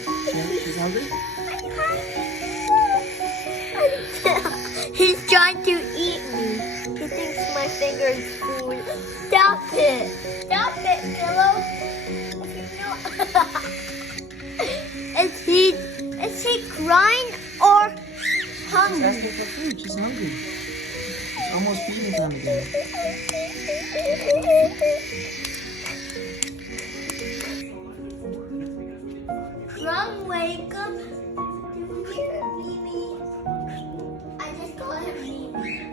hungry? She's hungry? He's trying to eat me. He thinks my finger is food. Stop it. Stop it, Pillow. Is he crying or She's hungry? asking for food. She's hungry. It's almost feeding time again. Crumb, wake up. Mimi. I just call him Mimi.